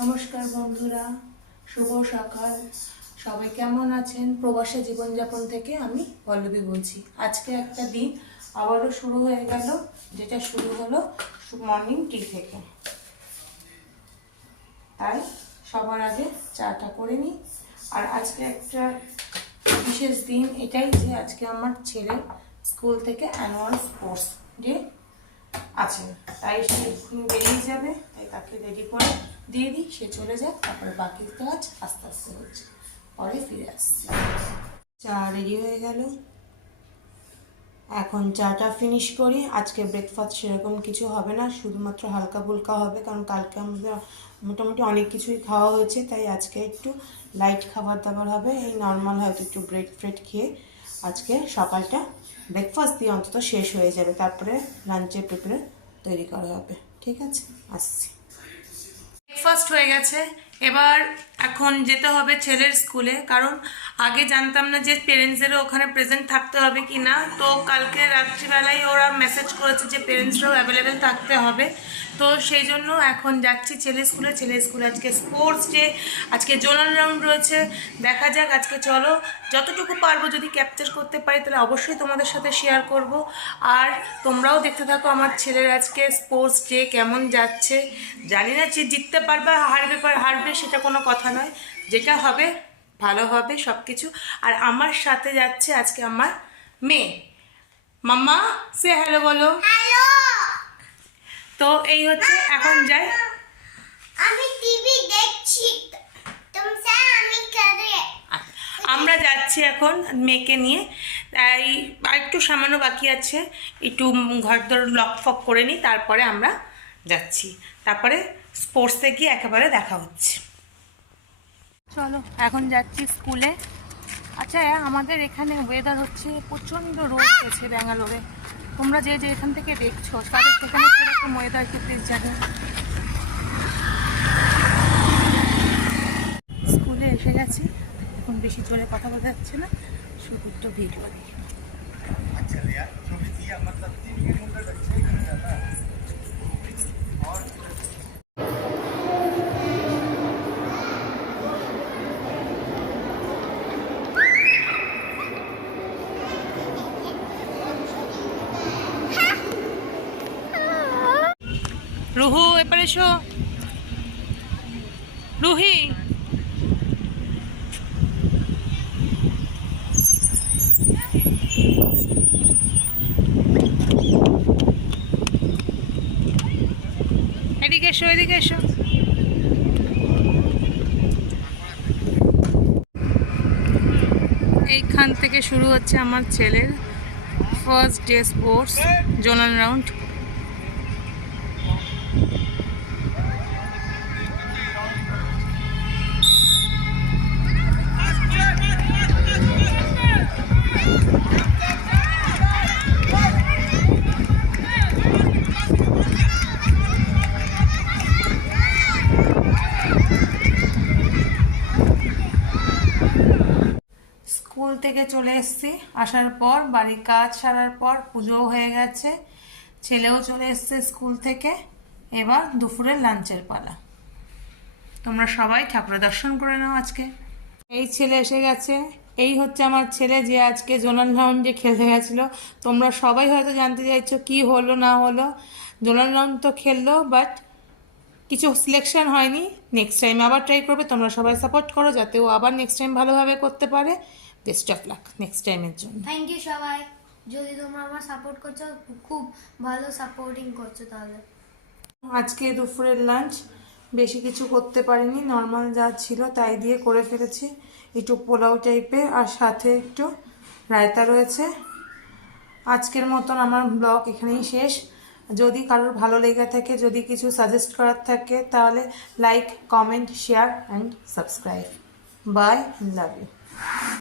নমস্কার বন্ধুরা, শুভ সকাল। সবাই কেমন আছেন? প্রবাসী জীবনযাপন থেকে আমি পল্লবী বলছি। আজকে একটা দিন আবারও শুরু হয়ে গেল, যেটা শুরু হলো মর্নিং টি থেকে। তাই সবার আগে চাটা করে নিই। আর আজকে একটা বিশেষ দিন এটাই যে আজকে আমার ছেলের স্কুল থেকে অ্যানুয়াল স্পোর্টস ডে আছে, তাই সে এক্ষুনি বেরিয়ে যাবে। তাই তাকে রেডি করে দিয়ে দিই, সে চলে যাক, তারপরে বাকি কাজ আস্তে আস্তে হচ্ছে, পরে ফিরে আসছি। চা রেডি হয়ে গেল, এখন চাটা ফিনিশ করি। আজকে ব্রেকফাস্ট সেরকম কিছু হবে না, শুধুমাত্র হালকা ফুলকা হবে, কারণ কালকে আমাদের মোটামুটি অনেক কিছুই খাওয়া হয়েছে। তাই আজকে একটু লাইট খাবার দাবার হবে। এই নর্মাল হয়তো একটু ব্রেড ফ্রেড খেয়ে আজকে সকালটা ব্রেকফাস্ট দিয়ে অন্তত শেষ হয়ে যাবে, তারপরে লাঞ্চের প্রিপারে তৈরি করা হবে। ঠিক আছে, আসছি। ব্রেকফাস্ট হয়ে গেছে, এবার এখন যেতে হবে ছেলের স্কুলে। কারণ আগে জানতাম না যে পেরেন্টসদেরও ওখানে প্রেজেন্ট থাকতে হবে কি না। তো কালকে রাত্রিবেলায় ওরা মেসেজ করেছে যে পেরেন্টসরাও অ্যাভেলেবেল থাকতে হবে। তো সেই জন্য এখন যাচ্ছি ছেলের স্কুলে। ছেলের স্কুলে আজকে স্পোর্টস ডে, আজকে জোনাল রাউন্ড রয়েছে। দেখা যাক, আজকে চলো যতটুকু পারবো, যদি ক্যাপচার করতে পারি তাহলে অবশ্যই তোমাদের সাথে শেয়ার করব। আর তোমরাও দেখতে থাকো আমার ছেলের আজকে স্পোর্টস ডে কেমন যাচ্ছে। জানি না যে জিততে পারবে হারবে সেটা কোনো কথা নয়, যেটা হবে ভালো হবে সব কিছু। আর আমার সাথে যাচ্ছে আজকে আমার মেয়ে। মাম্মা সে হ্যালো বলো। হ্যালো। তো এই হচ্ছে, এখন যাই। আমি টিভি দেখছি। আমি করে আমরা যাচ্ছি এখন মেয়েকে নিয়ে। তাই আর একটু সামান্য বাকি আছে, একটু ঘর দর লক ফক করে নিই, তারপরে আমরা যাচ্ছি। তারপরে স্পোর্টসে গিয়ে একেবারে দেখা হচ্ছে। চলো এখন যাচ্ছি স্কুলে। আচ্ছা, আমাদের এখানে ওয়েদার হচ্ছে প্রচণ্ড রোদ গেছে ব্যাঙ্গালোরে। তোমরা যে যে এখান থেকে দেখছো তাদের সেখানে কীরকম ওয়েদার একটু প্লিজ জানি। স্কুলে এসে গেছি, এখন বেশি জোরে কথা বলা যাচ্ছে না, শুধু একটু ভিড় করে। রুহু এপারে এসো। রুহি এদিকে এসো, এদিকে এসো। এইখান থেকে শুরু হচ্ছে আমার ছেলের first day sports zonal round. School থেকে চলে এসেছি, আসার পর বাড়ির কাজ সারার পর পুজোও হয়ে গেছে, ছেলেও চলে এসছে স্কুল থেকে। এবার দুপুরের লাঞ্চের পালা। তোমরা সবাই ঠাকুরের দর্শন করে নাও আজকে। এই ছেলে এসে গেছে, এই হচ্ছে আমার ছেলে যে আজকে জোনাল রাউন্ডে খেলতে গেছিল। তোমরা সবাই হয়তো জানতে চাইছো কি হলো না হলো। জোনাল রাউন্ড তো খেললো, বাট কিছু সিলেকশন হয়নি। নেক্সট টাইম আবার ট্রাই করবে। তোমরা সবাই সাপোর্ট করো যাতে ও আবার নেক্সট টাইম ভালোভাবে করতে পারে। বেস্ট অফ লাক নেক্সট টাইমের জন্য। থ্যাংক ইউ সবাই, যদি তোমরা আমার সাপোর্ট করছো, খুব ভালো সাপোর্টিং করছো। তাহলে আজকে দুপুরের লাঞ্চ বেশি কিছু করতে পারিনি, নর্মাল যা ছিল তাই দিয়ে করে ফেলেছি। একটু পোলাও টাইপের, আর সাথে একটু রায়তা রয়েছে। আজকের মতন আমার ব্লগ এখানেই শেষ। যদি কারোর ভালো লেগে থাকে, যদি কিছু সাজেস্ট করার থাকে, তাহলে like, comment, share and subscribe. Bye, love you.